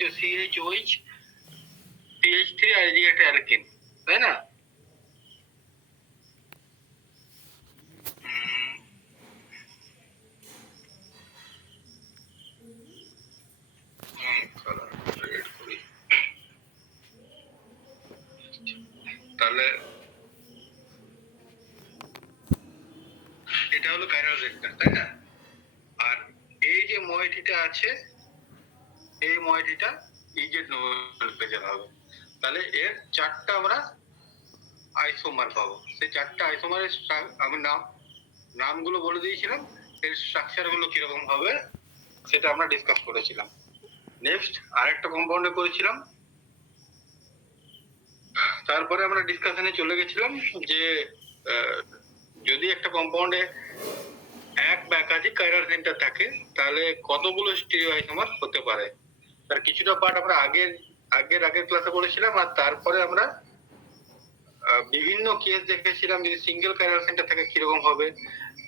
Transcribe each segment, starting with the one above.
যে CH OH CH3 আর এদিকে একটা অ্যালকিন, তাই না? তাহলে এটা হলো কাইরাল সেন্টার, তাই না? আর এই যে ময়েটিটা আছে, এই ময়েটিটা ইজেড নোমেনক্লেচার হবে। তাহলে এর চারটা আমরা আইসোমার পাবো। সেই চারটা আইসোমারের আমি নামগুলো বলে দিয়েছিলাম, এর স্ট্রাকচার গুলো কিরকম হবে সেটা আমরা ডিসকাস করেছিলাম। নেক্সট আরেকটা কম্পাউন্ডে করেছিলাম, তারপরে আমরা ডিসকাশনে চলে গেছিলাম যে যদি একটা কম্পাউন্ডে এক বা একাধিক কাইরাল সেন্টার থাকে তাহলে কতগুলো স্টিরিও আইসোমার হতে পারে। তার কিছুটা পার্ট আমরা আগের ক্লাসে বলেছিলাম, আর তারপরে আমরা বিভিন্ন কেস দেখেছিলাম যদি সিঙ্গেল কাইরাল সেন্টার থাকে কিরকম হবে,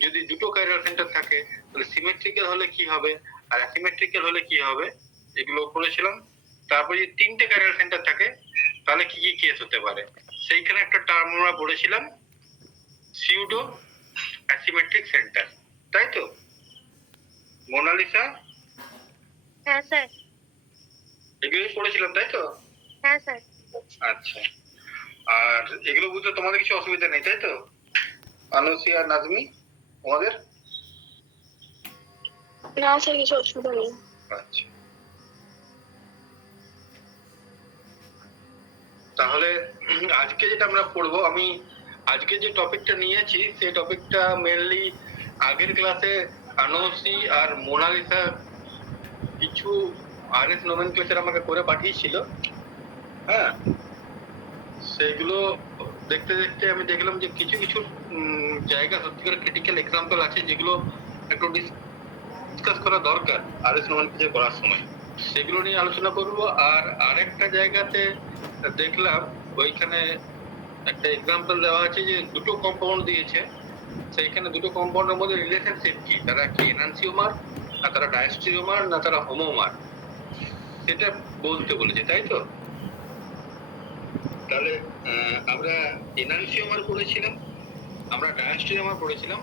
যদি দুটো কাইরাল সেন্টার থাকে তাহলে সিমেট্রিক্যাল হলে কি হবে আর অ্যাসিমেট্রিক্যাল হলে কি হবে, এগুলো বলেছিলাম। তারপরে যদি তিনটে কাইরাল সেন্টার থাকে তাহলে কি কি কেস হতে পারে, সেইখানে একটা টার্ম আমরা পড়েছিলাম সিউডো অ্যাসিমেট্রিক সেন্টার, তাই তো মোনালিসা? হ্যাঁ স্যার। এগুলোই পড়েছিলাম, তাই তো? হ্যাঁ স্যার। আচ্ছা, আর এগুলো বুঝতে তোমাদের কিছু অসুবিধা নেই, তাই তো? আনুসি আর নাজমি তোমাদের? না স্যার, কিছু অসুবিধা নেই। আচ্ছা, তাহলে আজকে যেটা আমরা পড়বো, আমি আজকে যে টপিকটা নিয়েছি সেই টপিকটা মেনলি আগের ক্লাসে আনুসি আর মোনালিসা কিছু আরএস নোমেনক্লেচার আমাকে করে পাঠিয়েছিল, হ্যাঁ, সেগুলো দেখতে দেখতে আমি দেখলাম যে কিছু কিছু জায়গা সত্যিকার ক্রিটিক্যাল এক্সাম্পল আছে যেগুলো একটু ডিসকাস করা দরকার আরএস নোমেনক্লেচার করার সময়, সেগুলো নিয়ে আলোচনা করব। আর আরেকটা জায়গাতে দেখলাম ওইখানে একটা এক্সাম্পল দেওয়া আছে যে দুটো কম্পাউন্ড দিয়েছে, সেইখানে দুটো কম্পাউন্ডের মধ্যে রিলেশনশিপ কি, তারা কি এনানসিওমার না তারা ডায়াস্টিরিওমার না তারা হোমোমার, সেটা বলতে বলেছে, তাই তো? তাহলে আমরা এনানসিওমার পড়েছিলাম, আমরা ডায়াস্টিরিওমার পড়েছিলাম,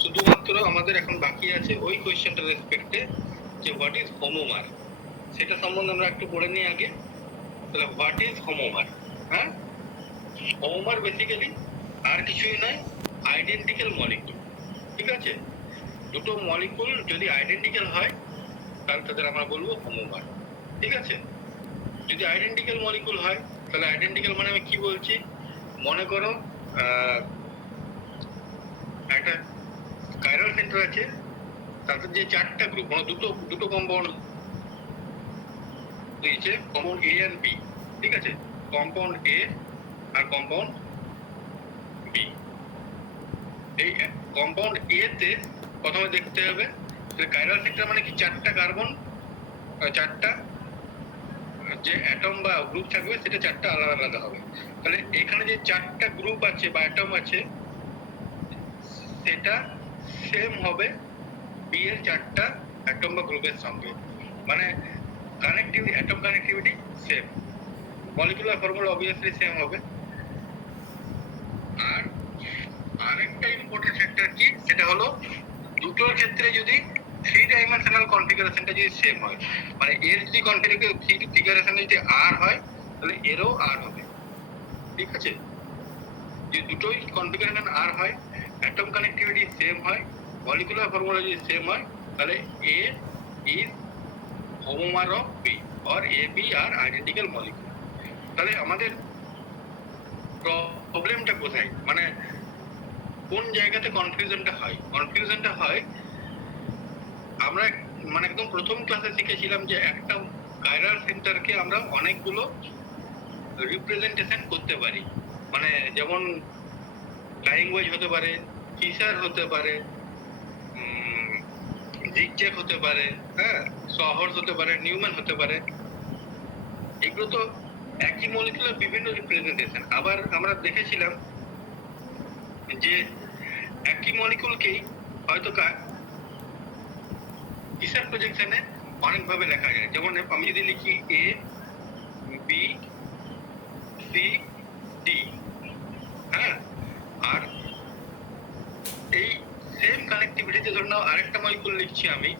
শুধুমাত্র আমাদের এখন বাকি আছে ওই কোয়েশ্চেনটার রেসপেক্টে যে হোয়াট ইজ হোমোমার, সেটা সম্বন্ধে আমরা একটু পড়ে নিই আগে। তাহলে হোয়াট ইজ হোমোমার? হ্যাঁ, হোমোমার বেসিক্যালি আর কিছুই নয়, আইডেন্টিক্যাল মলিকুল, ঠিক আছে? দুটো মলিকুল যদি আইডেন্টিক্যাল হয় তাহলে তাদের আমরা বলবো হোমোমার, ঠিক আছে? যদি আইডেন্টিক্যাল মলিকুল হয় তাহলে আইডেন্টিক্যাল মানে আমি কি বলছি, মনে করো একটা কাইরাল সেন্টার আছে, তাদের যে চারটা গ্রুপ, মানে দুটো কম্পাউন্ড দিয়েছে, কম্পাউন্ড এ আর বি, ঠিক আছে? কম্পাউন্ড এ আর কম্পাউন্ড বি। এই কম্পাউন্ড এ তে প্রথমে দেখতে হবে কাইরাল সেন্টার মানে কি, চারটা কার্বন, চারটা যে অ্যাটম বা গ্রুপ থাকবে সেটা চারটা আলাদা আলাদা হবে। তাহলে এখানে যে চারটা গ্রুপ আছে বা অ্যাটম আছে সেটা সেম হবে বি এর চারটা অ্যাটম বা গ্রুপের সঙ্গে, মানে connectivity, atom connectivity same, molecular formula obviously same হবে। আর আরেকটা ইম্পর্টেন্ট ফ্যাক্টর কি, সেটা হলো দুটোর ক্ষেত্রে যদি থ্রি ডাইমেনশনাল কনফিগারেশনটা যদি সেম হয়, মানে এর যদি কনফিগারেশন যদি আর হয় তাহলে এরও আর হবে, ঠিক আছে? যে দুটোই কনফিগারেশন আর হয়, অ্যাটম কানেক্টিভিটি সেম হয়, মলিকুলার ফর্মুলা যদি সেম হয়, তাহলে A is homomer of B or A B আর আইডেন্টিক্যাল মলিকুল। তাহলে আমাদের প্রবলেমটা কোথায়, মানে কোন জায়গাতে কনফিউশনটা হয়? কনফিউশনটা হয় আমরা মানে একদম প্রথম ক্লাসে শিখেছিলাম যে একটা কাইরাল সেন্টারকে আমরা অনেকগুলো রিপ্রেজেন্টেশন করতে পারি, মানে যেমন ফ্লাইং ওয়েজ হতে পারে, ফিশার হতে পারে, জিগজ্যাগ হতে পারে, হ্যাঁ, সহর্স হতে পারে, নিউম্যান হতে পারে। এগুলো তো একই মলিকুলার বিভিন্ন রিপ্রেজেন্টেশন। আবার আমরা দেখেছিলাম যে একই মলিকুলকেই হয়তো ফিশার প্রজেকশনে অনেকভাবে লেখা যায়। যেমন আমি যদি লিখি এ বি সি ডি, হ্যাঁ, আর এই সেম কানেক্টিভিটিতে ধরে নাও আরেকটা মলিকুল লিখছি আমি,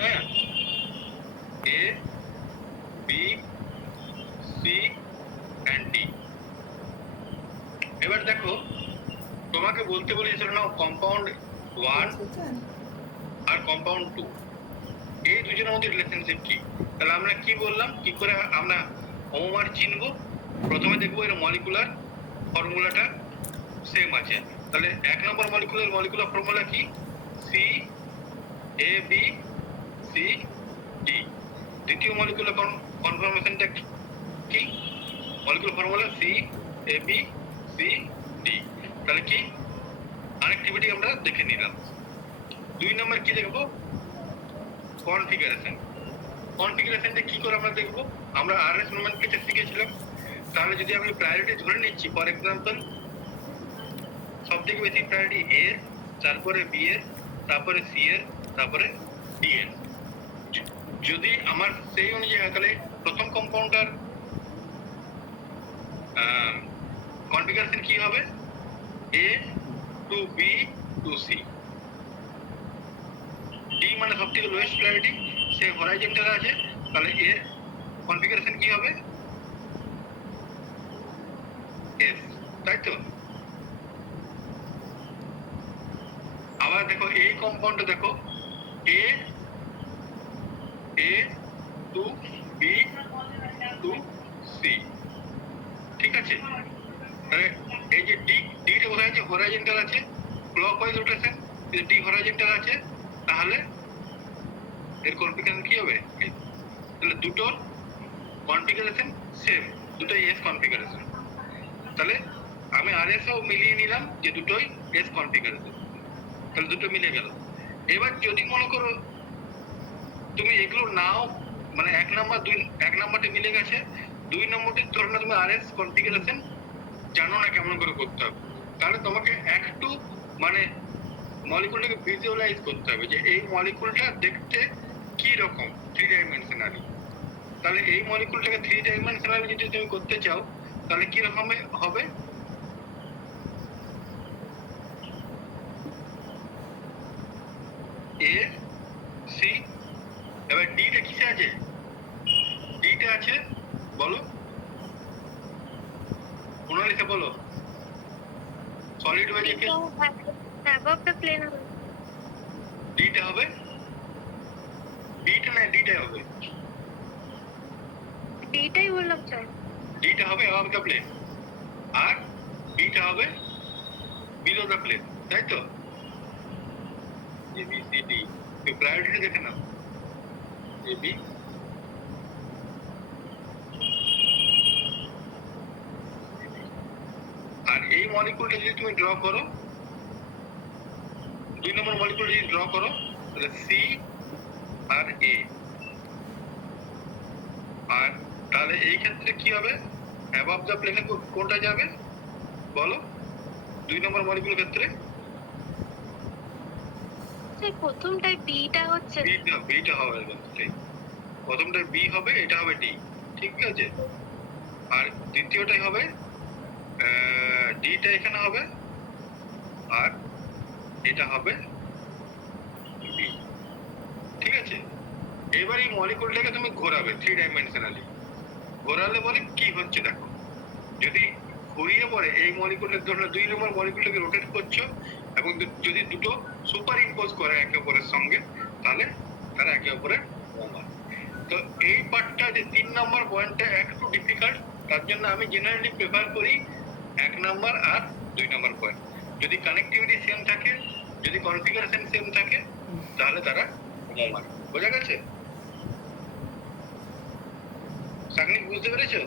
হ্যাঁ, এ বি সি অ্যান্ড ডি। এবার দেখো তোমাকে বলতে বলি ধরে নাও কম্পাউন্ড 1 আর কম্পাউন্ড 2, এই দুজনের মধ্যে রিলেশনশিপ কি? তাহলে আমরা কি বললাম, কি করে আমরা হোমোমার চিনবো? প্রথমে দেখবো এর মলিকুলার ফর্মুলাটা সেম আছে। তাহলে 1 নম্বর মলিকুলার ফর্মুলা কি? সি এ বি সি ডি। দ্বিতীয় মলিকুলার কনফর্মেশনটা কি? মলিকুলার ফর্মুলা সি এ বি সি ডি। তাহলে কি কানেক্টিভিটি আমরা দেখে নিলাম। 2 নম্বর কি দেখবো? কনফিগারেশন। কনফিগারেশনটা কি করে আমরা দেখবো? আমরা আরএস নোমেনক্লেচার শিখেছিলাম। তাহলে যদি আমি প্রায়োরিটি ধরে নিচ্ছি, ফর এক্সাম্পল সব থেকে বেশি প্রায়োরিটি এর, তারপরে বি এর, তারপরে সি এর, তারপরে ডি এর। যদি আমার সেই অনুযায়ী হয় তাহলে প্রথম কম্পাউন্ডটার কনফিগারেশন কি হবে? A to B to C. D মানে সব থেকে লোয়েস্ট প্রায়োরিটি, সে হরাইজন্টাল আছে, তাহলে এর কনফিগারেশন কি হবে? এস, তাই তো? আবার দেখো এই কম্পাউন্ডটা দেখো, এ এ টু বি টু সি, ঠিক আছে? তাহলে এই যে ডি, ডিটা কোথায় আছে? হরাইজন্টাল আছে, ক্লকওয়াইজ রোটেশন, ডি হরাইজন্টাল আছে, তাহলে এর কনফিগারেশন কি হবে? তাহলে দুটোর কনফিগারেশন সেম, দুটোই এস কনফিগারেশন। তাহলে আমি আরএসও মিলিয়ে নিলাম যে দুটোই এস কনফিগারেশন, তাহলে দুটো মিলে গেল। এবার যদি মনে করো তুমি এগুলো নাও, মানে 1 নাম্বারটা মিলে গেছে, 2 নম্বরটি ধরে না তুমি আরএস কনফিগারেশন জানো না কেমন করে করতে হবে, তাহলে তোমাকে একটু মানে মলিকুলটাকে ভিজুয়ালাইজ করতে হবে যে এই মলিকুলটা দেখতে কি রকম 3 ডাইমেনশনালি। তাহলে এই মলিকুলটাকে 3 ডাইমেনশনালি যদি তুমি করতে চাও তাহলে কি রকম হবে? এ সি, এবার ডিটা কিসে আছে? ডিটা আছে বলো, মোনালিসা বলো। সলিড ওয়েজে কে above the plane হবে। ডিটা হবে, বিটা না ডিটা হবে? ডিটাই বললাম স্যার। ডিটা হবে above the plane আর বিটা হবে below the plane, তাই তো? এ বি সি ডি, এই প্রায়োরিটি দেখে নাও, এ বি আর এই মলিকুলটা যদি তুমি ড্র করো, 2 নম্বর মলিকুল যদি ড্র করো তাহলে সি আর এ, আর তাহলে এই ক্ষেত্রে কি হবে? অ্যাবভ দ্য প্লেনে কোনটা যাবে বলো 2 নম্বর মলিকুলের ক্ষেত্রে? স্যার প্রথমটাই বিটা হচ্ছে। বিটা হবে, ঠিক, প্রথমটা বি হবে, এটা হবে ডি, ঠিক আছে? আর দ্বিতীয়টাই হবে ডিটা এখানে হবে, আর এটা হবে বি, ঠিক আছে? এবার এই মলিকুলটাকে তুমি ঘোরাবে 3 ডাইমেনশনালি। ঘোরালে বলে কি হচ্ছে দেখো, যদি ঘুরিয়ে পড়ে এই মলিকুলটা ধরো 2 নম্বর মলিকুলটাকে রোটেট করছো এবং যদি দুটো সুপার ইম্পোজ করে একে অপরের সঙ্গে, তাহলে তারা একে অপরের হোমোমার। তো এই পার্টটা যে 3 নম্বর পয়েন্টটা একটু ডিফিকাল্ট, তার জন্য আমি জেনারেলি প্রেফার করি 1 নম্বর আর 2 নম্বর পয়েন্ট। যদি কানেক্টিভিটি সেম থাকে, যদি কনফিগারেশন সেম থাকে, তাহলে তারা হোমোমার। বোঝা গেছে? সাগনিক বুঝতে পেরেছো?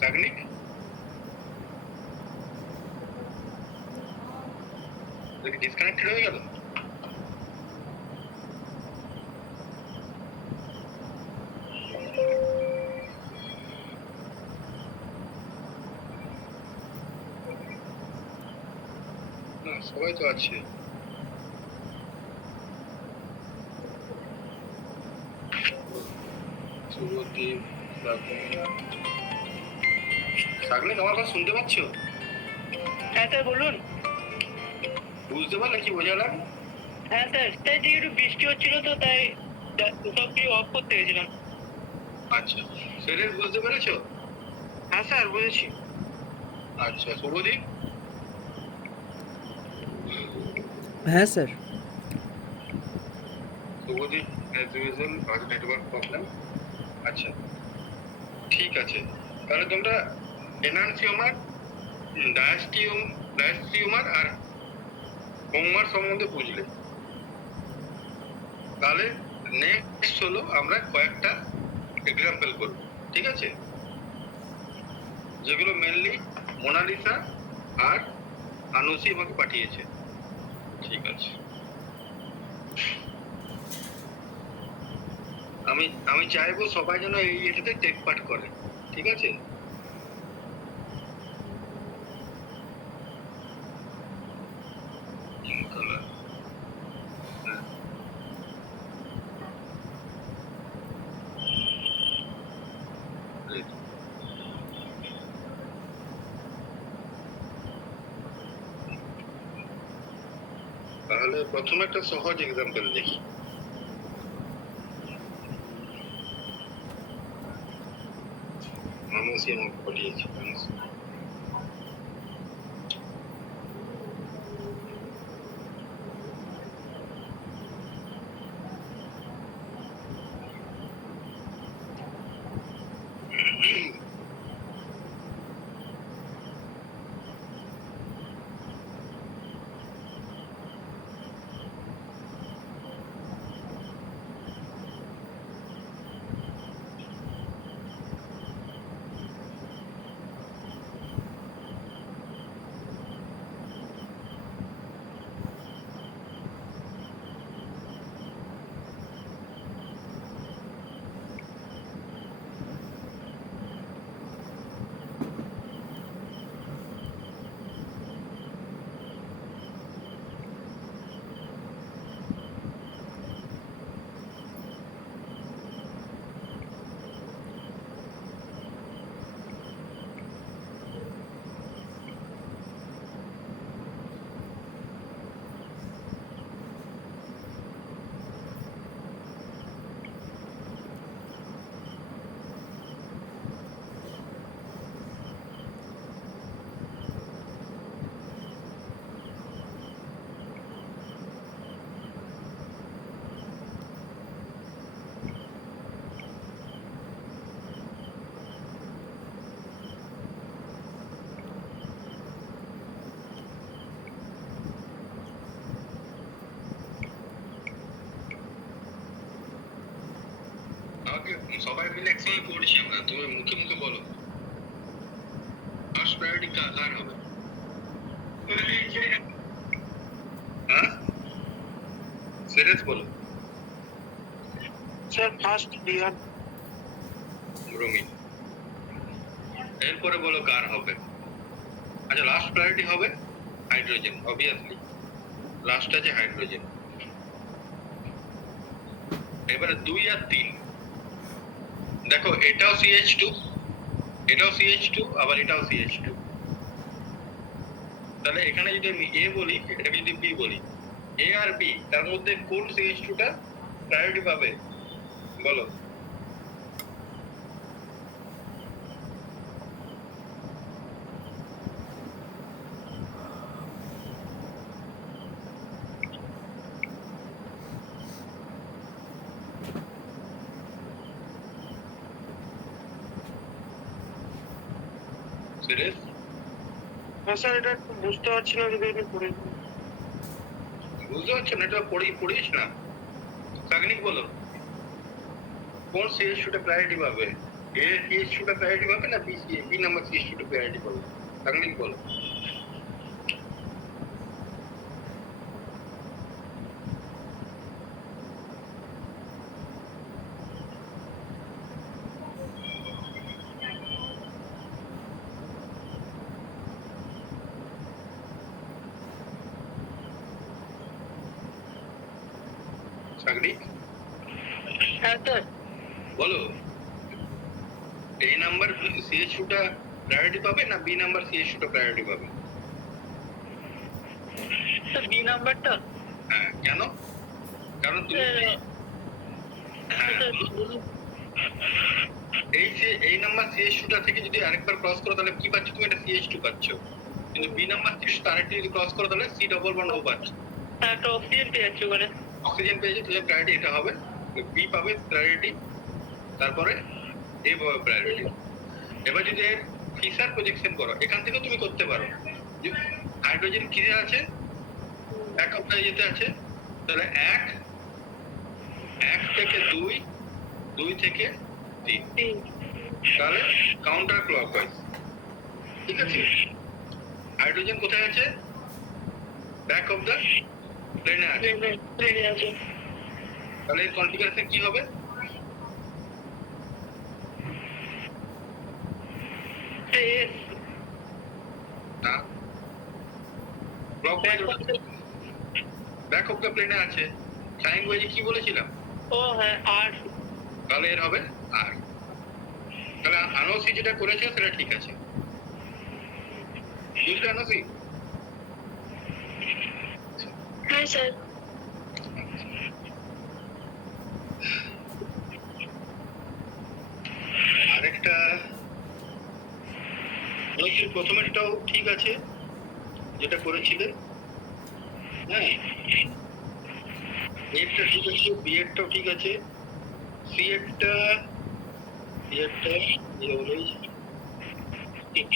সাগনিক ডিসকানেক্টেড হয়ে গেল? সবাই তো আছে। শুভদীপ, সাগনিক, আমার কথা শুনতে পাচ্ছ? হ্যাঁ স্যার বলুন। বুঝতে পারলে কি বোঝালাম? হ্যাঁ স্যার, স্যার যে একটু বৃষ্টি হচ্ছিল তো তাই সব কিছু অফ করতে গেছিলাম। আচ্ছা, সেরেস বুঝতে পেরেছো? হ্যাঁ স্যার বুঝেছি। আচ্ছা, শুভদীপ? হ্যাঁ স্যার। শুভদীপ অ্যাজ ইউজুয়াল হয়তো নেটওয়ার্ক প্রবলেম। আচ্ছা, ঠিক আছে, তাহলে তোমরা এনানসিওমার, ডায়াস্টিউমার আর হোমার সম্বন্ধে বুঝলে। তাহলে নেক্সট হলো আমরা কয়েকটা এক্সাম্পল করব, ঠিক আছে, যেগুলো মেনলি মোনালিসা আর আনুসি আমাকে পাঠিয়েছে। ঠিক আছে, আমি আমি চাইবো সবাই যেন এই এটাতে টেক পার্ট করে, ঠিক আছে? হ্যাঁ। Great. তাহলে প্রথমে একটা সহজ এক্সাম্পল দেখি। মানুষই আমাকে পাঠিয়েছে, মানুষ। আমাকে সবাই মিলে একসঙ্গে পড়ছি আমরা, তুমি মুখে মুখে বলো। ফার্স্ট প্রায়োরিটি কার হবে? হ্যাঁ, সিরিয়াস বলো। Sir first Bihar. রুমি। এরপরে বলো কার হবে। আচ্ছা, লাস্ট প্রায়োরিটি হবে হাইড্রোজেন, অবভিয়াসলি লাস্ট আছে হাইড্রোজেন। এবারে 2 আর 3, দেখো এটাও CH2, এটাও CH2, আবার এটাও CH2। তাহলে এখানে যদি আমি A বলি, এটাকে যদি B বলি, A আর B তার মধ্যে কোন CH2 টা প্রায়োরিটি পাবে বলো? সিরিয়াস? হ্যাঁ স্যার, এটা একটু বুঝতে পারছি না, যদি আপনি পড়ে দিন। বুঝতে পারছো না? এটা পড়িস না। সাগনিক বলো, কোন CH2 টা প্রায়োরিটি পাবে? A CH2 টা প্রায়োরিটি পাবে না B নাম্বার CH2 টা প্রায়োরিটি পাবে? সাগনিক বলো। সাগরিক হ্যাঁ স্যার। বলো, এ নাম্বার সিএস টুটা প্রায়োরিটি পাবে না বি নাম্বার সিএস টুটা প্রায়োরিটি পাবে? স্যার বি নাম্বারটা। হ্যাঁ, কেন? কারণ তুমি হ্যাঁ, এই নাম্বার সিএস টুটা থেকে যদি আরেকবার ক্রস করো তাহলে কি পাচ্ছ? তুমি একটা সিএস টু পাচ্ছ, কিন্তু বি নাম্বার সিএস টু আরেকটা যদি ক্রস করো তাহলে সি ডবল বন্ড ও পাচ্ছ। হ্যাঁ একটা অক্সিজেন পেয়ে যাচ্ছি ওখানে। অক্সিজেন পেয়েছে, তাহলে প্রায়োরিটি এটা হবে, বি পাবে প্রায়োরিটি, তারপরে এ পাবে প্রায়োরিটি। এবার যদি এর ফিসার প্রজেকশন করো, এখান থেকে তুমি করতে পারো। হাইড্রোজেন কিসে আছে? এক অক্সাইজেতে আছে, তাহলে এক থেকে দুই, দুই থেকে তিন, তাহলে কাউন্টার ক্লকওয়াইজ। ঠিক আছে, হাইড্রোজেন কোথায় আছে? ব্যাক অফ দ্য প্লেনে আছে, প্লেনে আছে। তাহলে এর কনফিগারেশন কি হবে? এস না, ক্লকওয়াইজ ব্যাক অফ দ্য প্লেনে আছে। সাইন ওয়েজে কি বলেছিলাম? ও হ্যাঁ আর তাহলে এর হবে আর। তাহলে আনোসি যেটা করেছে সেটা ঠিক আছে, বুঝলে আনোসি? হ্যাঁ স্যার। আরেকটা আনোসির প্রথমেরটাও ঠিক আছে যেটা করেছিলে, হ্যাঁ, এরটা ঠিক আছে, বি এরটাও ঠিক আছে, সি এরটা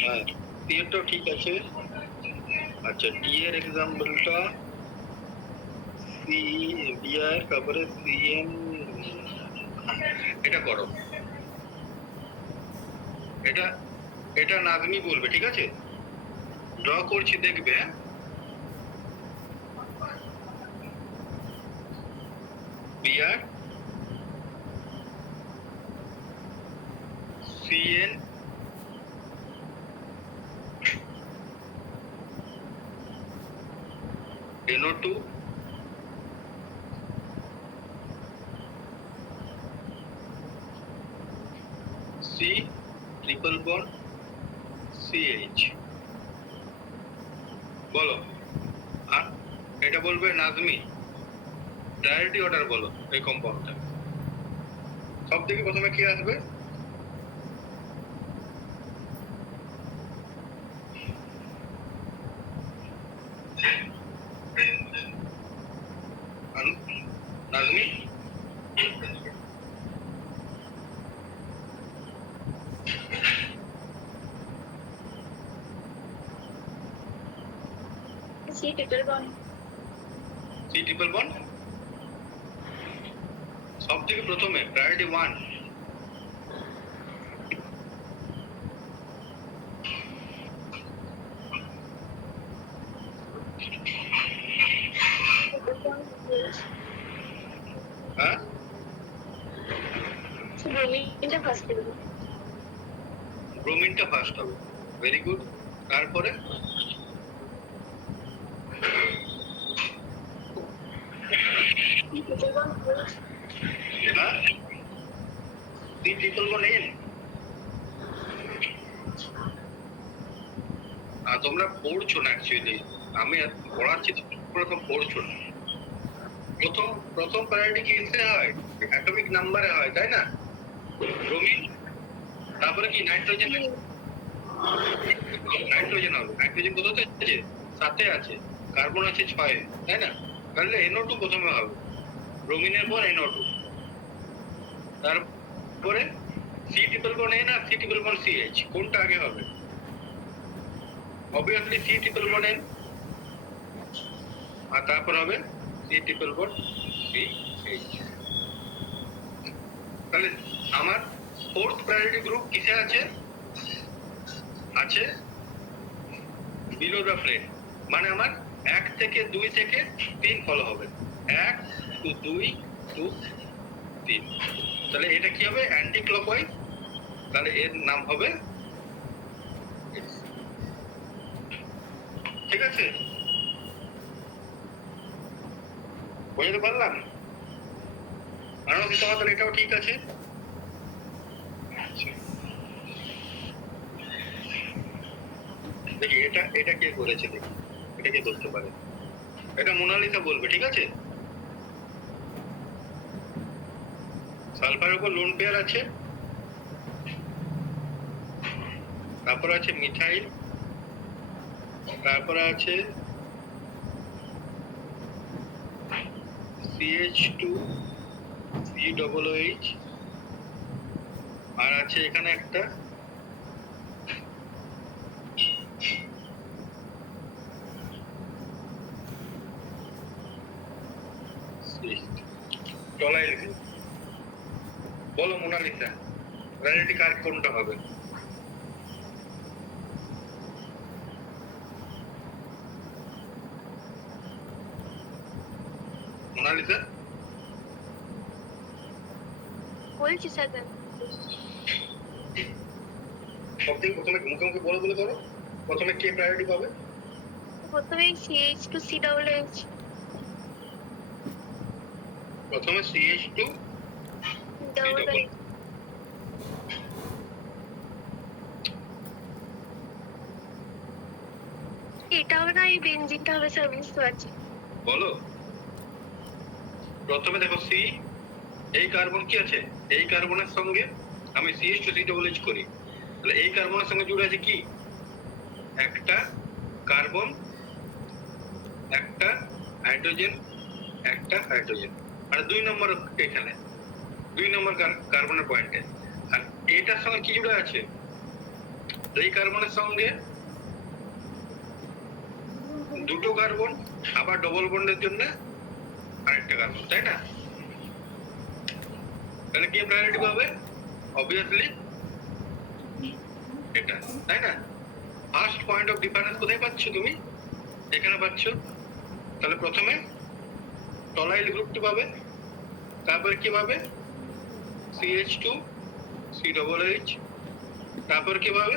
হ্যাঁ, সি এরটাও ঠিক আছে। আচ্ছা, ডি এর এক্সাম্পলটা সি বিআর, তারপরে সিএন, এটা করো, এটা এটা নাজমি বলবে, ঠিক আছে? ড্র করছি, দেখবে। হ্যাঁ, BR, CN, NO2, C triple bond CH। বলো, আর এটা বলবে নাজমি। প্রায়োরিটি অর্ডার বলো এই কম্পাউন্ডটা। সব থেকে প্রথমে কি আসবে? Nazmi, C triple bond. C triple bond সব থেকে প্রথমে প্রায়োরিটি 1। হ্যাঁ, ব্রোমিনটা ফার্স্ট করবো। ব্রোমিনটা ফার্স্ট হবে, ভেরি গুড। তারপরে ট্রিপল বন্ড। হ্যাঁ, সি ট্রিপল বন্ড N। তোমরা পড়ছো না অ্যাকচুয়ালি, আমি পড়াচ্ছি তো, তোমরা তো পড়ছো না। প্রথম প্রায়োরিটি কিসে হয়? অ্যাটমিক নাম্বারে হয়, তাই না? ব্রোমিন, তারপরে কি নাইট্রোজেন। নাইট্রোজেন হবে, নাইট্রোজেন কোথাতে আছে? 7-এ আছে, কার্বন আছে 6-এ, তাই না? তাহলে NO2 প্রথমে হবে, ব্রোমিনের পর NO2, তারপরে সি ট্রিপল বন্ড N আর সি ট্রিপল বন্ড CH, কোনটা আগে হবে? Obviously C triple bond N, আর তারপর হবে সি ট্রিপল বন্ড CH। তাহলে আমার ফোর্থ প্রায়োরিটি গ্রুপ কিসে আছে? আছে বিলো দ্য প্লেন, মানে আমার 1 থেকে 2 থেকে 3 ফলো হবে, 1 টু 2 টু 3। তাহলে এটা কি হবে? অ্যান্টি ক্লকওয়াইজ, তাহলে এর নাম হবে, ঠিক আছে? বুঝতে পারলাম? আনারসি সমাধান এটাও ঠিক আছে। আচ্ছা, দেখি এটা এটা কে করেছে, দেখি এটা কে করতে পারে। এটা মোনালিসা বলবে, ঠিক আছে। সালফারের উপর লোন পেয়ার আছে, তারপর আছে মিথাইল, তারপরে আছে CH2 COOH, আর আছে এখানে একটা টলাইল গ্রুপ। বলো মোনালিসা, ভ্যালিডিটি কার কোনটা হবে? মোনালিসা বলছি স্যার। সবথেকে প্রথমে মুখে মুখে বলে বলে করো, প্রথমে কে প্রায়োরিটি পাবে? প্রথমে CH2COOH। প্রথমে CH2 ডবল এটা হবে না, এই বেনজিনটা হবে স্যার, বুঝতে পারছি। বলো। প্রথমে দেখো সি, এই কার্বন কি আছে, এই কার্বনের সঙ্গে আমি CH2COOH করি, তাহলে এই কার্বনের সঙ্গে জুড়ে আছে কি, একটা কার্বন, একটা হাইড্রোজেন, একটা হাইড্রোজেন, আর 2 নম্বর এখানে 2 নম্বর কার্বনের পয়েন্টে। আর এটার সঙ্গে কি জুড়ে আছে, এই কার্বনের সঙ্গে দুটো কার্বন, আবার ডবল বন্ডের জন্য আরেকটা কার্বন, তাই না? তাহলে কে প্রায়োরিটি পাবে? অবভিয়াসলি এটা, তাই না? ফার্স্ট পয়েন্ট অফ ডিফারেন্স কোথায় পাচ্ছ তুমি? এখানে পাচ্ছ। তাহলে প্রথমে টলাইল গ্রুপটি পাবে, তারপরে কি পাবে? CH2 COOH, তারপর কি পাবে?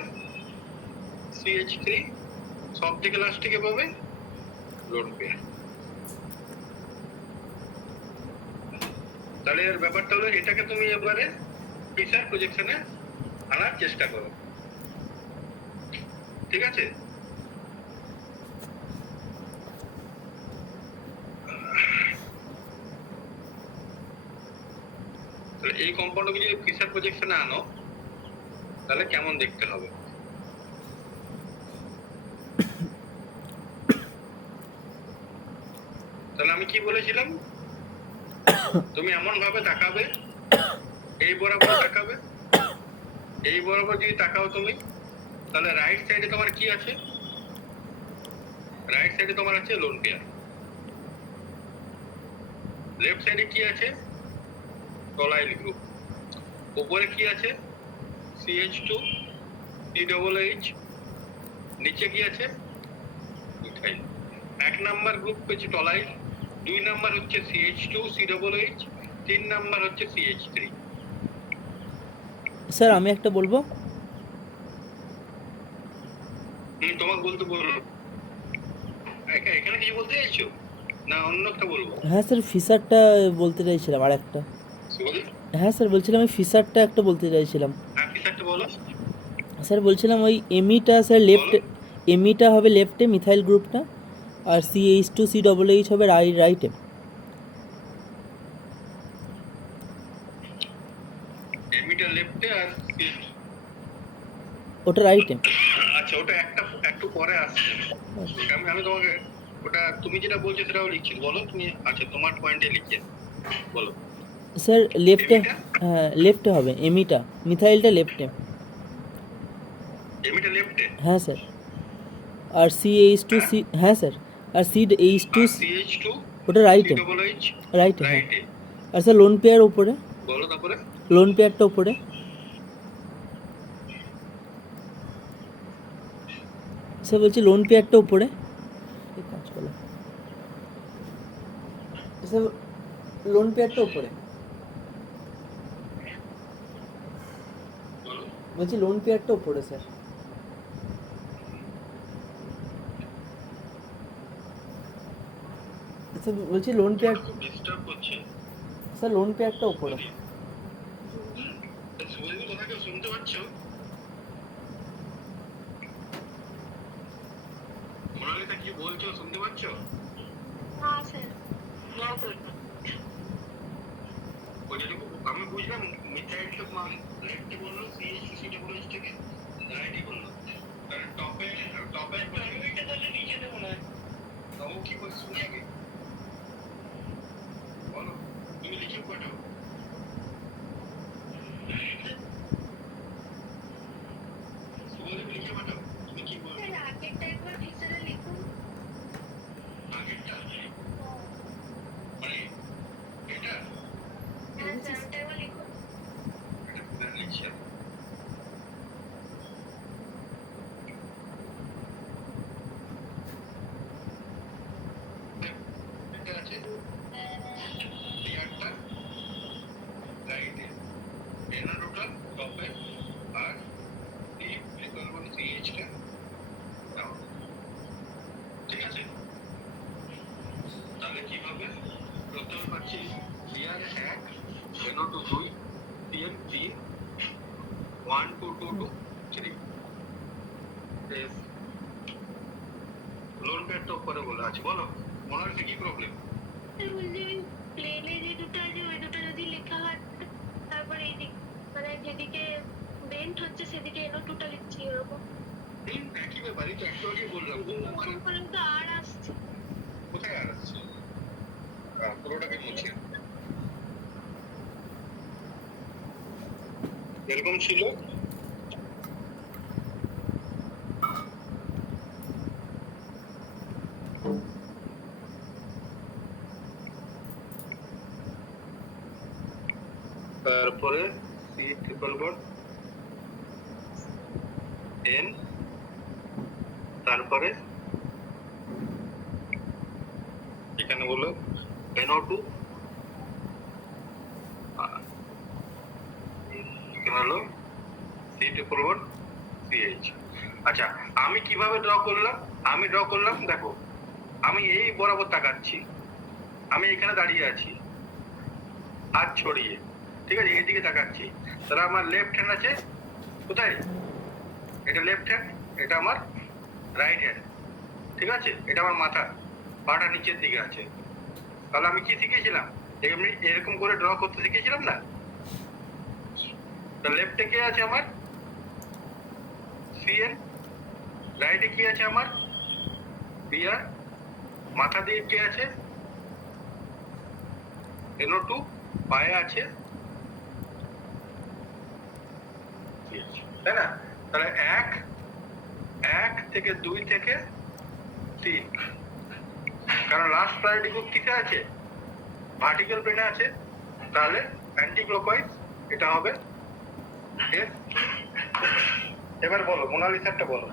CH3, সব থেকে লাস্টে কি পাবে? Lone pair. তাহলে এর ব্যাপারটা হলো, এটাকে তুমি এবারে ফিশার প্রজেকশনে আনার চেষ্টা করো, ঠিক আছে? তাহলে এই কম্পাউন্ডকে যদি ফিশার প্রজেকশনে আনো, তাহলে কেমন দেখতে হবে? তাহলে আমি কি বলেছিলাম, তুমি এমন ভাবে তাকাবে, এই বরাবর তাকাবে, এই বরাবর যদি তাকাও তুমি, তাহলে রাইট সাইডে তোমার কি আছে? রাইট সাইডে তোমার আছে লোন পেয়ার। লেফট সাইডে কি আছে? টলাইল গ্রুপ। উপরে কি আছে? CH2 COOH, নিচে কি আছে? মিথাইল। 1 নাম্বার গ্রুপ হচ্ছে টলাইল, 2 নাম্বার হচ্ছে CH2 COOH, 3 নাম্বার হচ্ছে CH3। স্যার আমি একটা বলবো। তোমাকে বলতে বললো, এখানে কিছু বলতে চাইছো না অন্য একটা বলবো? হ্যাঁ স্যার, ফিসারটা বলতে চাইছিলাম আর একটা। বলি, হ্যাঁ স্যার, বলছিলাম আমি ফিসারটা একটা বলতে চাইছিলাম। একটা বলো। স্যার বলছিলাম ওই এমিটা স্যার লেফট, এমিটা হবে লেফটে মিথাইল গ্রুপটা, আর CH2COOH হবে রাইটে। এমিটা লেফটে আর ওটা রাইটে। আচ্ছা, ওটা একটু পরে আসছে। আমি তোমাকে ওটা, তুমি যেটা বলছো সেটাও লিখছি, বলো তুমি। আচ্ছা, তোমার পয়েন্টে লিখছি, বলো। স্যার লেফটে, হ্যাঁ লেফটে হবে এমিটা, মিথাইলটা লেফটে। এমিটা লেফটে? হ্যাঁ স্যার। আর CH2 হ্যাঁ স্যার, আর CH2 CH2 ওটা রাইটে, COOH রাইটে হ্যাঁ। রাইটে। আর স্যার লোন পেয়ার উপরে, বলো তারপরে। লোন পেয়ারটা উপরে। স্যার বলছি লোন পেয়ারটা উপরে, এই কাজ করো স্যার, লোন পেয়ারটা উপরে। বলো। বলছি লোন পেয়ারটা উপরে স্যার। স্যার বলছি লোন পেয়ার, ডিস্টার্ব করছে। স্যার লোন পে একটা উপরে। শুভদীপ কথা কেউ শুনতে পাচ্ছ? মোনালিসা কি বলছো শুনতে পাচ্ছ? হ্যাঁ স্যার। ওই যেটুকু আমি বুঝলাম মিথাইলটা লেফটে বললো CH2COOH থেকে রাইটে বললো, তাহলে টপে প্রাইভেটটা তাহলে নিচে দেবো না। ও কি বলছে শুনি আগে বলো, তুমি লিখে পাঠাও। শুভদীপ লিখে পাঠাও তুমি কি বলছো। স্যার আগেরটা একবার ফিচারে লিখুন। আগেরটা মানে এটা হ্যাঁ স্যার ওটা একবার লিখুন। এটা কোথায় লিখছি আমি? এটা আছে টিয়ারটা রাইটে, এনা টোটাল টপে, আর ডিপ লিখল মানে CH টা ডাউন। ঠিক আছে, তাহলে কিভাবে টোটাল পাচ্ছি টিয়ার 1, NO2 2, CN 3, 1 2 2 2 3 এস লোন পেয়ারটা উপরে বলে আছে। বলো মনে হচ্ছে কি প্রবলেম? স্যার বলছি ওই প্লেনে যে দুটো আছে ওই দুটো যদি লেখা হয় তারপরে এই দিক মানে যেদিকে বেন্ট হচ্ছে সেদিকে এনো টুটা লিখছি এরকম। একই ব্যাপারই তো, একটু আগে বললাম ওরকম করলে তো আর আসছে। কোথায় আর আসছে? পুরোটাকে মুছে এরকম ছিল। তারপরে C=N, তারপরে এখানে বলো NO2, এখানে হলো C=CH। আচ্ছা আমি কিভাবে ড্র করলাম? আমি ড্র করলাম, দেখো আমি এই বরাবর তাকাচ্ছি, আমি এখানে দাঁড়িয়ে আছি হাত ছড়িয়ে, ঠিক আছে, এইদিকে তাকাচ্ছি। তাহলে আমার লেফট হ্যান্ড আছে কোথায়? এটা লেফট হ্যান্ড, এটা আমার রাইট হ্যান্ড, ঠিক আছে, এটা আমার মাথা, পাটা নিচের দিকে আছে। তাহলে আমি কি শিখেছিলাম? এমনি এরকম করে ড্র করতে শিখেছিলাম না? লেফটে কে আছে আমার? CN, রাইটে কি আছে আমার? BR, মাথা দিয়ে কে আছে? NO2, পায়ে আছে CH, তাই না? তাহলে 1 থেকে 2 থেকে 3, কারণ লাস্ট প্রায়োরিটি গ্রুপ কিসে আছে? ভার্টিক্যাল প্লেনে আছে, তাহলে অ্যান্টি ক্লকওয়াইজ এটা হবে S। এবার বলো মোনালিসারটা বলো,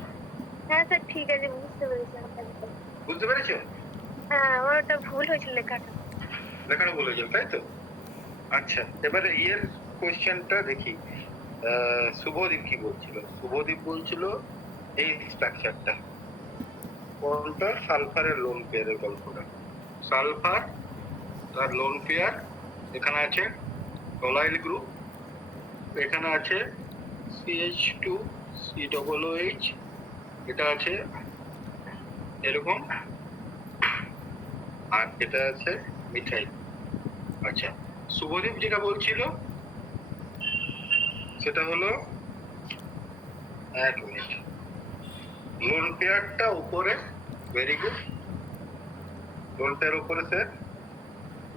হ্যাঁ স্যার ঠিক আছে বুঝতে পেরেছি আপনাকে। বুঝতে পেরেছো? হ্যাঁ আমার ওটা ভুল হয়েছিল লেখাটা। লেখাটা বলে যাও, তাই তো? আচ্ছা এবারে ইয়ের কোয়েশ্চেনটা দেখি। শুভদীপ কি বলছিল? শুভদীপ বলছিল এই স্ট্রাকচারটা কোনটা, সালফারের লোন পেয়ারের গল্পটা। সালফার তার লোন পেয়ার, এখানে আছে টলাইল গ্রুপ, এখানে আছে CH2COOH, এটা আছে এরকম, আর এটা আছে মিথাইল। আচ্ছা শুভদীপ যেটা বলছিল সেটা হলো, এক মিনিট, লোন পেয়ারটা উপরে, ভেরি গুড, লোন পেয়ার উপরে স্যার,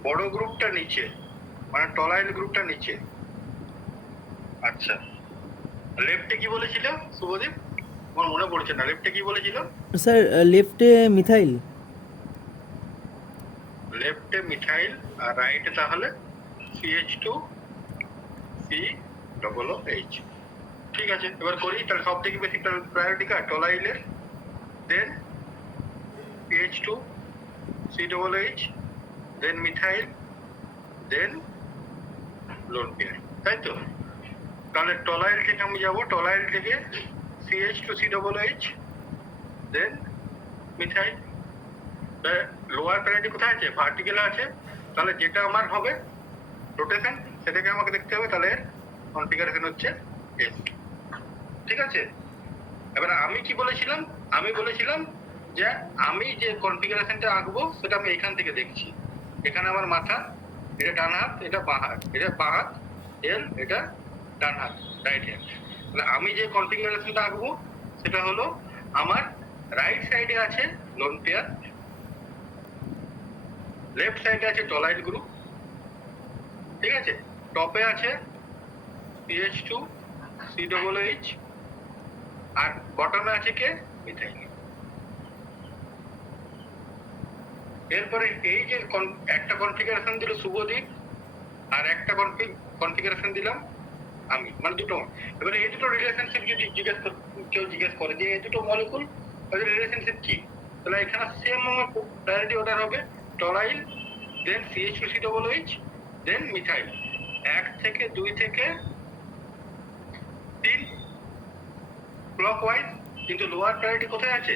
বড় গ্রুপটা নিচে, মানে টলাইল গ্রুপটা নিচে। আচ্ছা লেফটে কি বলেছিল শুভদীপ? আমার মনে পড়ছে না, লেফটে কি বলেছিল? স্যার লেফটে মিথাইল। লেফটে মিথাইল আর রাইটে তাহলে CH2COOH। ঠিক আছে এবার করি, তাহলে সব থেকে বেশি প্রায়োরিটি কার? টলাইলের, দেন CH2COOH, দেন মিথাইল, দেন লোন পেয়ার, তাই তো? তাহলে টলাইল থেকে আমি যাব, টলাইল থেকে CH2COOH, দেন মিথাইল। লোয়ার প্রায়োরিটি কোথায় আছে? ভার্টিক্যাল আছে, তাহলে যেটা আমার হবে রোটেশন সেটাকে আমাকে দেখতে হবে, তাহলে কনফিগারেশন হচ্ছে এস। ঠিক আছে, এবার আমি কি বলেছিলাম, আমি বলেছিলাম যে আমি যে কনফিগারেশনটা আঁকবো সেটা আমি এখান থেকে দেখছি। এখানে আমার মাথা, এটা ডান হাত, এটা বাঁ হাত, এটা বাঁ হাত এল, এটা ডান হাত রাইট হ্যান্ড। তাহলে আমি যে কনফিগারেশনটা আঁকবো সেটা হলো আমার রাইট সাইডে আছে লোন পেয়ার, লেফট সাইডে আছে টলাইট গ্রুপ, ঠিক আছে, টপে আছে CH2 COOH, আর বটমে আছে কে মিথাইল। এরপরে এই যে একটা কনফিগারেশন দিল শুভদীপ, আর একটা কনফিগারেশন দিলাম আমি, মানে দুটো। এবারে এই দুটো রিলেশনশিপ যদি কেউ জিজ্ঞেস করে যে এই দুটো মলিকুল রিলেশনশিপ কি, তাহলে এখানে সেম প্রায়োরিটি অর্ডার হবে, টলাইল, দেন CH2 COOH, দেন মিথাইল। 1 থেকে 2 থেকে 3 ক্লকওয়াইজ, কিন্তু লোয়ার প্রায়োরিটি কোথায় আছে,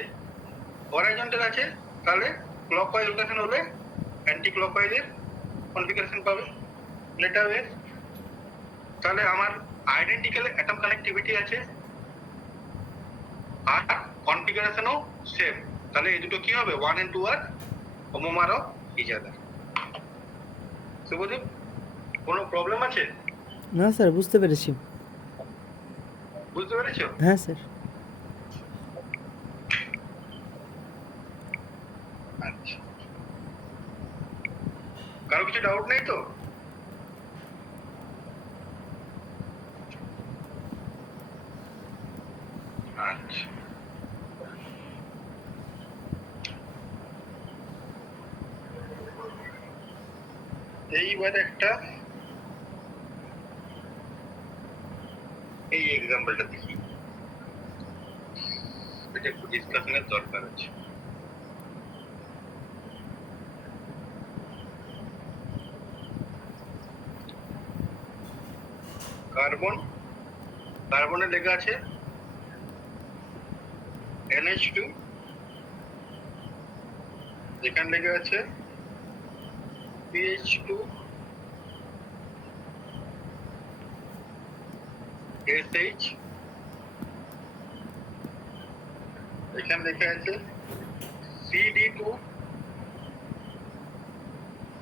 হরাইজন্টাল আছে। তাহলে ক্লকওয়াইজ রোটেশন হলে অ্যান্টি ক্লকওয়াইজের কনফিগারেশন পাবে, লেটার ওয়েজ। তাহলে আমার আইডেন্টিক্যাল অ্যাটম কানেক্টিভিটি আছে আর কনফিগারেশনও সেম। তাহলে এই দুটো কি হবে, 1 and 2 আর homomer of each other. Shubhadeep, কোনো প্রবলেম আছে? না স্যার, বুঝতে পেরেছি। বুঝতে পেরেছো? হ্যাঁ স্যার। আচ্ছা, কারো কিছু ডাউট নেই তো? আচ্ছা, এইবার একটা এই এক্সাম্পলটা দেখি, এটা একটু ডিসকাশনের দরকার আছে। কার্বন, কার্বনে লেখা আছে NH2, যেখানে লেখা আছে CH2 SH, এখানে লেখা আছে CD2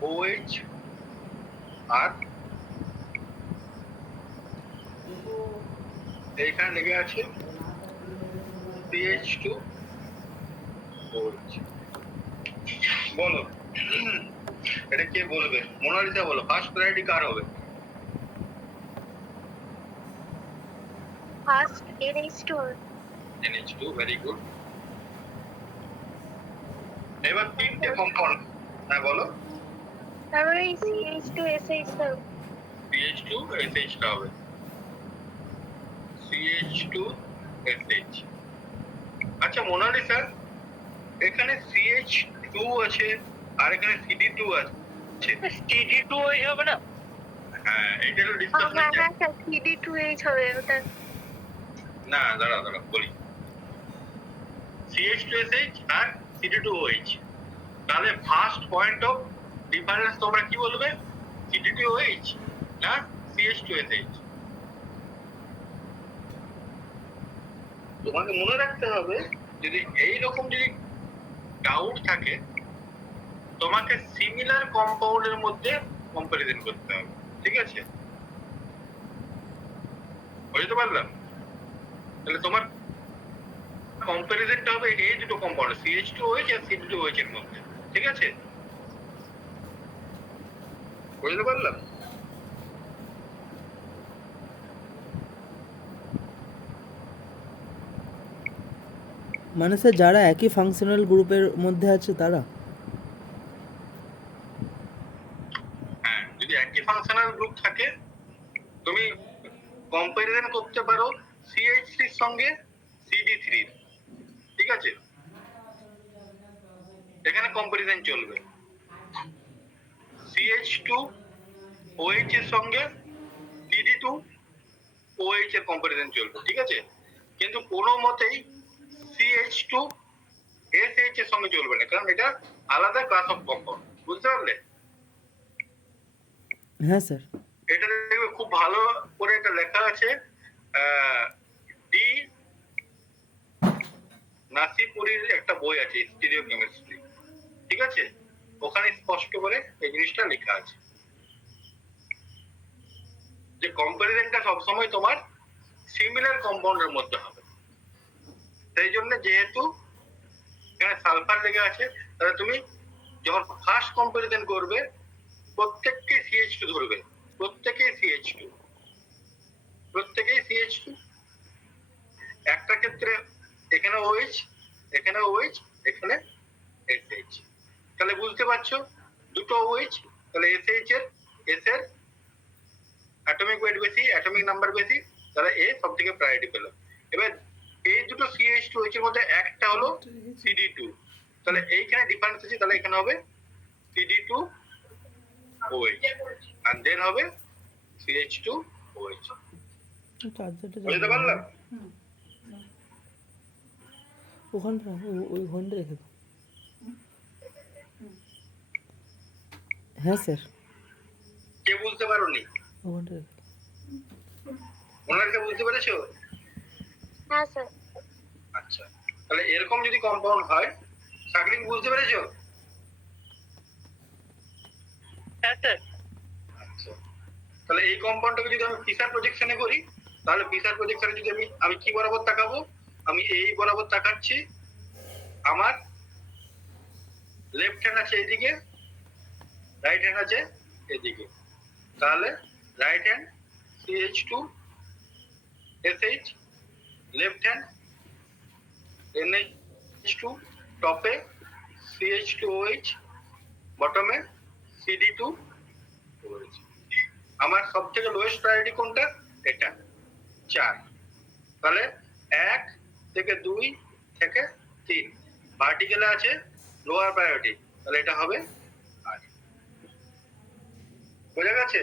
OH, আর এখানে লেখা আছে CH2 OH। বলো এটা কে বলবে? মোনালিসা বলো, ফার্স্ট প্রায়োরিটি কার হবে? First NH2। NH2, very good. এবার তিনটে কম্পাউন্ড, হ্যাঁ বলো। তারপরে এই CH2SH টা। CH2 SH টা হবে, CH2 SH। আচ্ছা মোনালিসা, এখানে CH2 আছে আর এখানে CD2 আছে। CD2 ওই হবে না? হ্যাঁ, এটা হলো ডিসকাশন। হ্যাঁ হ্যাঁ স্যার, CD2H হবে ওটা। না দাঁড়া বলি, CH2SH আর CD2OH। তাহলে ফার্স্ট পয়েন্ট অফ ডিফারেন্স তোমরা কি বলবে, CD2OH না CH2SH? তোমাকে মনে রাখতে হবে, যদি এইরকম যদি ডাউট থাকে তোমাকে সিমিলার কম্পাউন্ডের মধ্যে কম্পারিজন করতে হবে, ঠিক আছে? বুঝতে পারলাম? তাহলে তোমার কম্পারিজনটা হবে এই দুটো কম্পাউন্ড CH2OH আর CD2OH এর মধ্যে, ঠিক আছে? বুঝতে পারলাম? মানে স্যার যারা একই ফাংশনাল গ্রুপের মধ্যে আছে তারা? হ্যাঁ, যদি একই ফাংশনাল গ্রুপ থাকে তুমি কম্পারিজন করতে পারো CH3 এর সঙ্গে CD3, ঠিক আছে? এখানে কম্পারিজন চলবে CH2OH এর সঙ্গে CD2OH এর কম্পারিজন চলবে, ঠিক আছে? কিন্তু কোনো মতেই CH2SH এর সঙ্গে চলবে না, কারণ এটা আলাদা ক্লাস অফ কম্পাউন্ড। বুঝতে পারলে? হ্যাঁ স্যার। এটা দেখবে খুব ভালো করে এটা লেখা আছে, ডি নাসিপুরির একটা বই আছে স্টিরিও কেমিস্ট্রি, ঠিক আছে, ওখানে স্পষ্ট করে এই জিনিসটা লেখা আছে যে কম্পারিজনটা সবসময় তোমার সিমিলার কম্পাউন্ডের মধ্যে হবে। সেই জন্য যেহেতু এখানে সালফার লেগে আছে, তাহলে তুমি যখন ফার্স্ট কম্পারিজন করবে প্রত্যেককে CH2 ধরবে, প্রত্যেকেই CH2, প্রত্যেকেই CH2। একটা ক্ষেত্রে এখানে OH, এখানে OH, এখানে SH। তাহলে বুঝতে পারছো দুটো OH, তাহলে SH এর S এর অ্যাটমিক ওয়েট বেশি, অ্যাটমিক নাম্বার বেশি, তাহলে এ সব থেকে প্রায়োরিটি পেল। এবার এই দুটো CH2OH এর মধ্যে একটা হলো CD2, তাহলে এইখানে ডিফারেন্স আছে, তাহলে এখানে হবে CD2OH আর দেন হবে CH2OH। চার্জারটা বুঝতে পারলাম? ওখানটা ওখানটা রেখে দাও। হ্যাঁ স্যার, কে বুঝতে পারোনি? ওখানটা রেখে দাও। ওনারকে বুঝতে পেরেছো? হ্যাঁ স্যার। আচ্ছা, তাহলে এরকম যদি কম্পাউন্ড হয়, সাকরিং বুঝতে পেরেছো? হ্যাঁ স্যার। আচ্ছা, তাহলে এই কম্পাউন্ডটাকে যদি আমি ফিশার প্রজেকশনে করি, তাহলে ফিশার প্রজেকশনে যদি আমি কি বরাবর তাকাবো, আমি এই বরাবর তাকাচ্ছি, আমার লেফট হ্যান্ড আছে এইদিকে, রাইট হ্যান্ড আছে এদিকে, তাহলে right hand CH2SH, left hand NH2, টপে CH2OH, বটমে CD2OH। আমার সব থেকে লোয়েস্ট প্রায়োরিটি কোনটা? এটা 4। তাহলে 1 থেকে 2 থেকে 3 ভার্টিক্যালে আছে লোয়ার প্রায়োরিটি, তাহলে এটা হবে 8। বোঝা গেছে?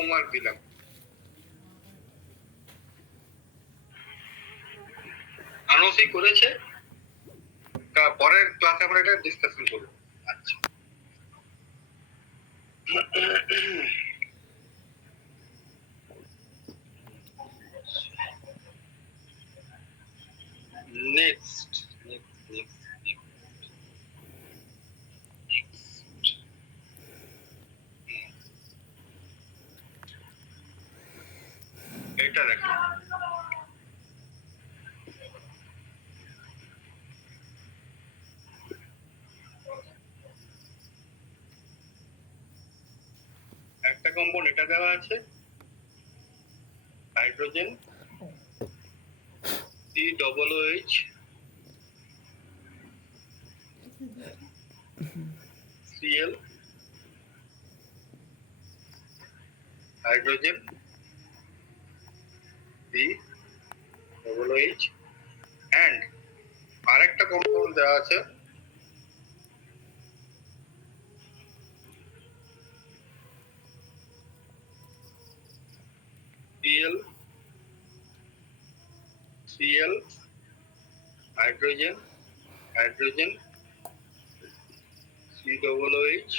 হোমওয়ার্ক দিলাম। আনসি করেছে, পরের ক্লাসে আমরা এটা ডিসকাশন করবো। আচ্ছা, নেক্সট এটা দেখো, একটা কম্পাউন্ড এটা দেওয়া আছে, hydrogen COOH Cl, hydrogen COOH, and আরেকটা কম্পাউন্ড দেওয়া আছে Cl, হাইড্রোজেন COOH,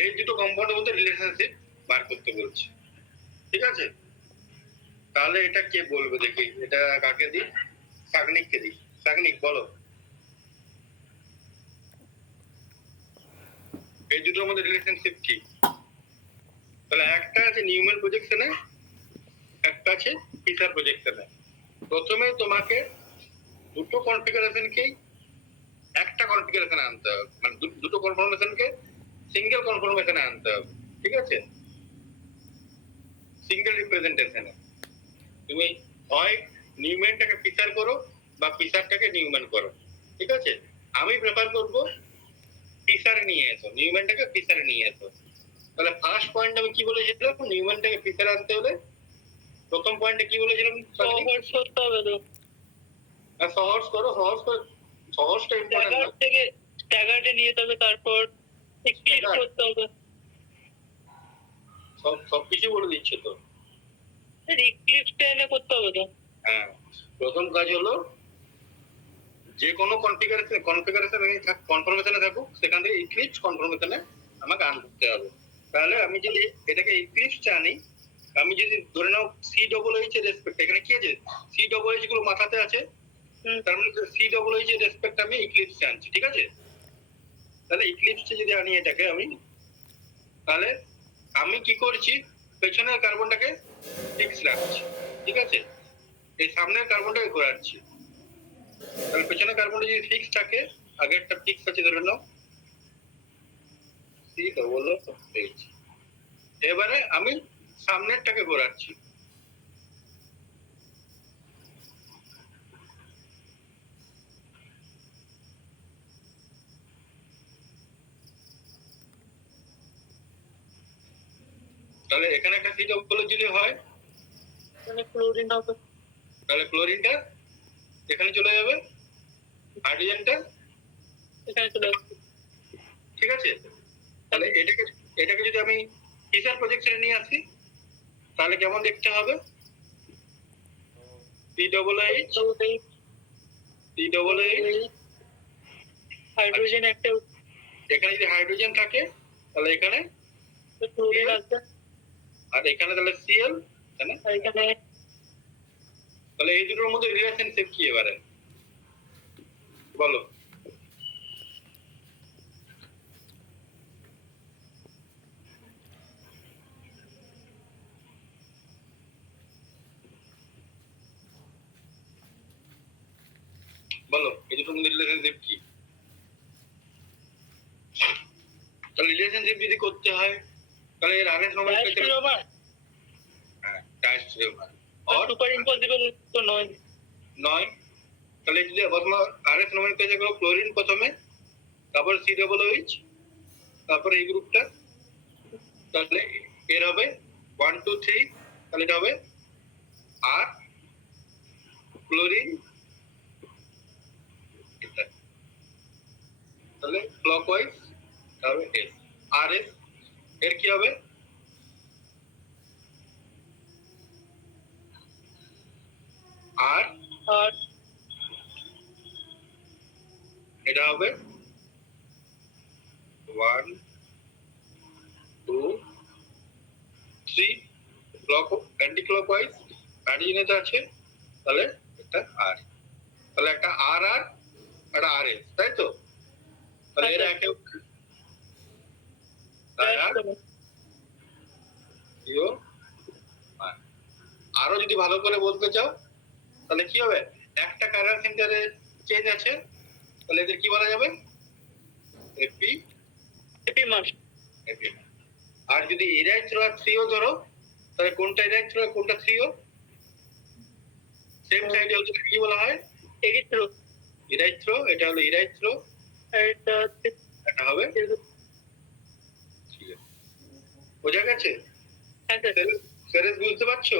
এই দুটো কম্পাউন্ডের মধ্যে রিলেশনশিপ বার করতে বলছে, ঠিক আছে? তাহলে এটা কে বলবে দেখি, এটা কাকে দিই? সাগনিককে দিই। সাগনিক বলো, এই দুটোর মধ্যে রিলেশনশিপ কি? তাহলে একটা আছে নিউম্যান প্রজেকশনে, একটা আছে ফিশার প্রজেকশনে। প্রথমে তোমাকে দুটো কনফিগারেশনকেই একটা কনফিগারেশনে আনতে হবে, মানে দুটো কনফর্মেশনকে সিঙ্গেল কনফর্মেশনে আনতে হবে, ঠিক আছে? সিঙ্গেল রিপ্রেজেন্টেশনে তুমি হয় নিউম্যানটাকে ফিশার করো বা ফিশারটাকে নিউম্যান করো, ঠিক আছে? আমি প্রেফার করব ফিশার নিয়ে এসো, নিউম্যানটাকে ফিশারে নিয়ে এসো। তাহলে ফার্স্ট পয়েন্ট আমি কি বলেছিলাম, নিউম্যানটাকে ফিশারে আনতে হলে প্রথম পয়েন্টে কি বলেছিলাম? সহজ করতে হবে তো, সহজ করো, সহজটা ইম্পর্টেন্ট না, স্ট্যাগার থেকে স্ট্যাগারে নিয়ে যেতে হবে, তারপর ক্লিক করতে হবে। সবকিছু বলে দিচ্ছে তো। রিক্লিপসটা এনে করতে হবে তো। হ্যাঁ, প্রথম কাজ হলো যে কোনো কনফার্মেশনে থাকুক সেখান থেকে ইক্লিপস কনফার্মেশনে আমাকে আনতে হবে। তাহলে আমি যদি এটাকে ইক্লিপস আনি, আমি যদি ধরে নাও COOH এর রেসপেক্ট, এখানে কি আছে COOH গুলো মাথাতে আছে, তার মানে COOH এর রেসপেক্ট আমি ইক্লিপস আনছি, ঠিক আছে? তাহলে ইক্লিপসে যদি আনি এটাকে আমি, তাহলে আমি কি করছি, পেছনের কার্বনটাকে ফিক্স রাখছি, ঠিক আছে? এই সামনের কার্বনটাকে ঘোরাচ্ছি। তাহলে পেছনের কার্বনটা যদি ফিক্স থাকে, আগেরটা ফিক্স আছে ধরে নাও COOH, এবারে আমি সামনেরটাকে ঘোরাচ্ছি। তাহলে এখানে একটা COOH যদি হয়, মানে ক্লোরিন হবে, তাহলে ক্লোরিনটা এখানে চলে যাবে, হাইড্রোজেনটা এখানে চলে আসবে, ঠিক আছে? তাহলে এটাকে যদি আমি ফিশার প্রজেকশনে নিয়ে আসি, তাহলে কেমন দেখতে হবে? COOH, হাইড্রোজেন একটা, এখানে যদি হাইড্রোজেন থাকে তাহলে এখানে ক্লোরিন আছে, আর এখানে তাহলে Cl, তাই না? আর এখানে তাহলে এই দুটোর মধ্যে রিলেশনশিপ কি এবারে বলো? বলো এই দুটোর মধ্যে রিলেশনশিপ কি? তাহলে রিলেশনশিপ যদি করতে হয় তাহলে এর আরএস নোমেনক্লেচার, হ্যাঁ ডায়াস্টেরিওমার আর সুপার ইম্পসিবল তো নয়। তাহলে যদি প্রথমে আরএস নোমেনক্লেচার করো, ক্লোরিন প্রথমে, তারপর COOH, তারপর এই গ্রুপটা, তাহলে এর হবে 1 2 3, তাহলে এটা হবে আর ক্লোরিন, তাহলে ক্লকওয়াইজ তাহলে S। আর এস এর কি হবে? আর আর এটা হবে 1 2 3 ক্লক অ্যান্টি ক্লকওয়াইজ অ্যাডিজনেতে আছে, তাহলে এটা আর, তাহলে একটা আর আর একটা আর এস, তাই তো? তাহলে এরা একে জিরো। আরো যদি ভালো করে বলতে চাও তাহলে কি হবে, একটা কারার সেন্টারে চেঞ্জ আছে, তাহলে এদের কি বলা যাবে? এপি এপি মার এপি। আর যদি ইরাইথ্রো আর থ্রিও ধরো, তাহলে কোনটা ইরাইথ্রো আর কোনটা থ্রিও? সেম সাইডে হচ্ছে কি বলা হয়? এরিথ্রো ইরাইথ্রো, এটা হলো ইরাইথ্রো, এটা এটা হবে ঠিক আছে। বোঝা গেছে? হ্যাঁ স্যার। সেরেস বুঝতে পারছো?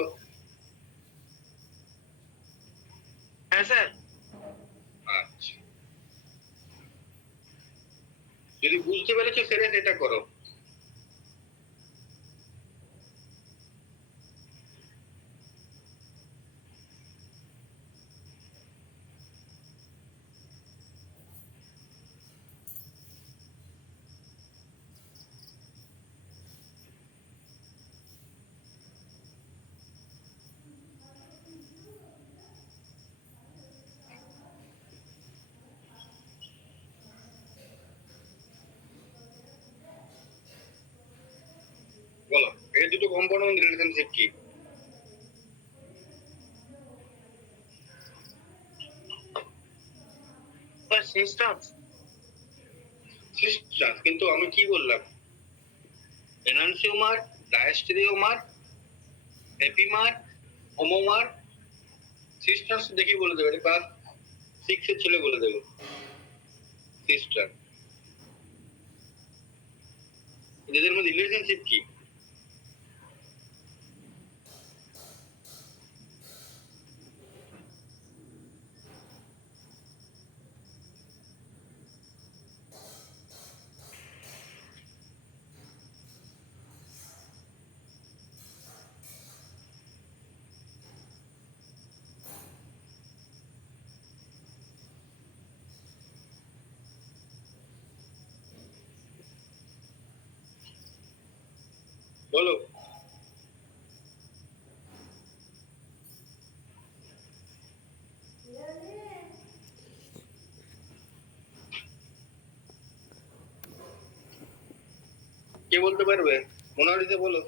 হ্যাঁ স্যার। আচ্ছা, যদি বুঝতে পেরেছো সেরেস, এটা করো। বলো এই দুটো কম্পাউন্ড রিলেশনশিপ কি? স্যার সিস্টেম সিস্টার্স, কিন্তু আমি কি বললাম? এনানসিওমার, ডায়াস্টেরিওমার, এপিমার, হোমোমার, সিস্টার্স দেখি বলে দেবে, ক্লাস 6 এর ছেলে বলে দেবে সিস্টার। এদের মধ্যে রিলেশনশিপ কি? বলো। কে বলতে পারবে? মোনালিসা বলো।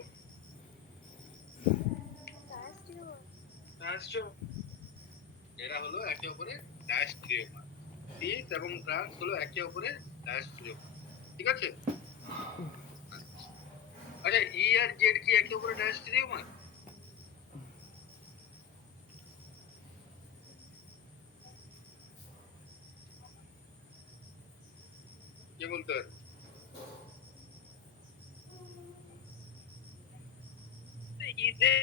এরা হলো একে অপরের ডায়াস্টেরিওমার, সিস এবং ট্রান্স হলো একে অপরের ডায়াস্টেরিওমার, ঠিক আছে? আচ্ছা, ই আর জেড কি একে অপরের ডায়াস্টেরিওমার? কে বলতে পারবে? ইজে